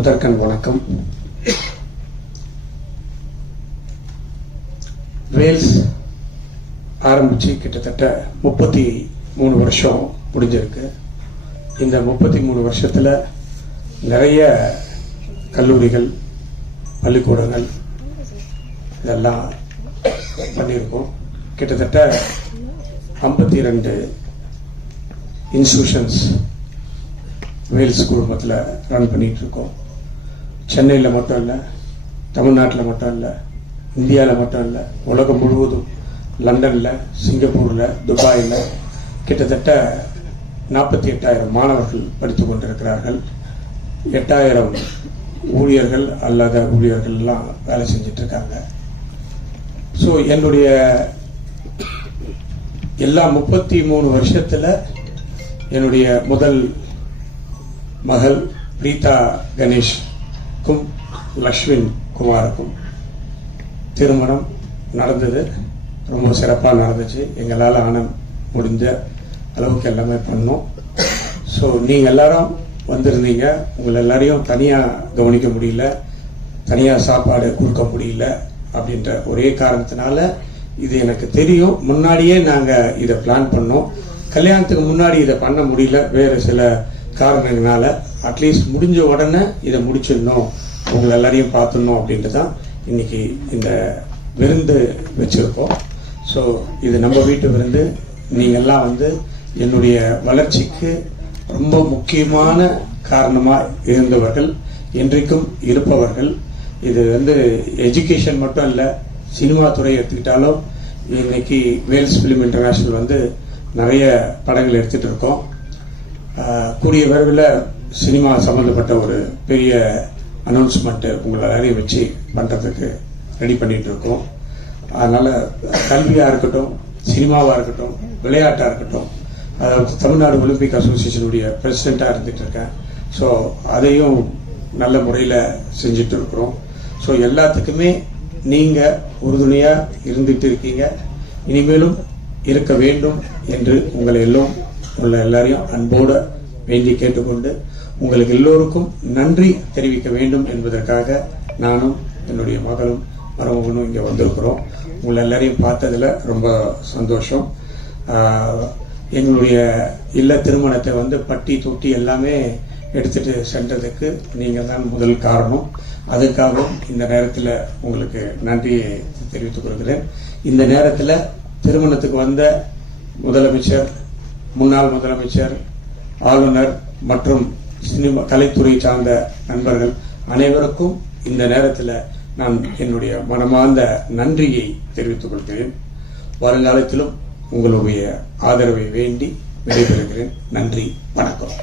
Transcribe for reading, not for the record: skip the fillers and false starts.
முதற்கண் வணக்கம். வேல்ஸ் ஆரம்பிச்சு கிட்டத்தட்ட 33 வருஷம் முடிஞ்சிருக்கு. இந்த 33 வருஷத்துல நிறைய கல்லூரிகள், பள்ளிக்கூடங்கள் இதெல்லாம் பண்ணியிருக்கோம். கிட்டத்தட்ட 52 இன்ஸ்டிடியூஷன்ஸ் வேல்ஸ் குழுமத்தில் ரன் பண்ணிட்டு இருக்கோம். சென்னையில் மட்டும் இல்லை, தமிழ்நாட்டில் மட்டும் இல்லை, இந்தியாவில் மட்டும் இல்லை, உலகம் முழுவதும் லண்டனில், சிங்கப்பூரில், துபாயில் கிட்டத்தட்ட 48,000 மாணவர்கள் படித்து கொண்டிருக்கிறார்கள். 8,000 ஊழியர்கள் அல்லாத ஊழியர்கள்லாம் வேலை செஞ்சிட்டு இருக்காங்க. ஸோ என்னுடைய எல்லா 33 வருஷத்தில் என்னுடைய முதல் மகள் பிரீதா கணேஷ்க்கும் லக்ஷ்வின் குமாருக்கும் திருமணம் நடந்தது. ரொம்ப சிறப்பாக நடந்துச்சு. எங்களால் ஆன முடிஞ்ச அளவுக்கு எல்லாமே பண்ணோம். ஸோ நீங்கள் எல்லாரும் வந்திருந்தீங்க. உங்களை எல்லாரையும் தனியாக கவனிக்க முடியல, தனியாக சாப்பாடு கொடுக்க முடியல அப்படின்ற ஒரே காரணத்தினால, இது எனக்கு தெரியும், முன்னாடியே நாங்கள் இதை பிளான் பண்ணோம். கல்யாணத்துக்கு முன்னாடி இதை பண்ண முடியல, வேறு சில காரணங்களால. அட்லீஸ்ட் முடிஞ்ச உடனே இதை முடிச்சிடணும், உங்களை எல்லாரையும் பார்த்துடணும் அப்படின்ட்டு தான் இன்னைக்கு இந்த விருந்து வச்சிருக்கோம். ஸோ இது நம்ம வீட்டு விருந்து. நீங்கள்லாம் என்னுடைய வளர்ச்சிக்கு ரொம்ப முக்கியமான காரணமாக இருந்தவர்கள், இன்றைக்கும் இருப்பவர்கள். இது எஜுகேஷன் மட்டும் இல்லை, சினிமா துறை எடுத்துக்கிட்டாலும் இன்னைக்கு வேல்ஸ் ஃபிலிம் இன்டர்நேஷனல் நிறைய படங்கள் எடுத்துட்டு இருக்கோம். கூடிய விரைவில் சினிமா சம்மந்தப்பட்ட ஒரு பெரிய அனௌன்ஸ்மெண்ட் உங்களை எல்லாரையும் வச்சு பண்ணுறதுக்கு ரெடி பண்ணிட்டு இருக்கோம். அதனால கல்வியாக இருக்கட்டும், சினிமாவாக இருக்கட்டும், விளையாட்டாக இருக்கட்டும், அதாவது தமிழ்நாடு ஒலிம்பிக் அசோசியேஷனுடைய பிரசிடெண்ட்டாக இருந்துட்டு இருக்கேன். ஸோ அதையும் நல்ல முறையில் செஞ்சுட்டு இருக்கிறோம். ஸோ எல்லாத்துக்குமே நீங்கள் உறுதுணையாக இருந்துட்டு இருக்கீங்க, இனிமேலும் இருக்க வேண்டும் என்று உங்களை எல்லாரையும் அன்போடு வேண்டி கேட்டுக்கொண்டு, உங்களுக்கு எல்லோருக்கும் நன்றி தெரிவிக்க வேண்டும் என்பதற்காக நானும் என்னுடைய மகளும் மருமகனும் இங்கே வந்திருக்கிறோம். உங்களை எல்லாரையும் பார்த்ததில் ரொம்ப சந்தோஷம். எங்களுடைய இல்ல திருமணத்தை பட்டி தொட்டி எல்லாமே எடுத்துட்டு சென்றதுக்கு நீங்கள் தான் முதல் காரணம். அதுக்காகவும் இந்த நேரத்தில் உங்களுக்கு நன்றியை தெரிவித்துக் கொள்கிறேன். இந்த நேரத்தில் திருமணத்துக்கு வந்த முதலமைச்சர், முன்னாள் முதலமைச்சர், ஆளுநர் மற்றும் சினிமா கலைத்துறை சார்ந்த நண்பர்கள் அனைவருக்கும் இந்த நேரத்தில் நான் என்னுடைய மனமார்ந்த நன்றியை தெரிவித்துக் கொள்கிறேன். வருங்காலத்திலும் உங்களுடைய ஆதரவை வேண்டி விடைபெறுகிறேன். நன்றி, வணக்கம்.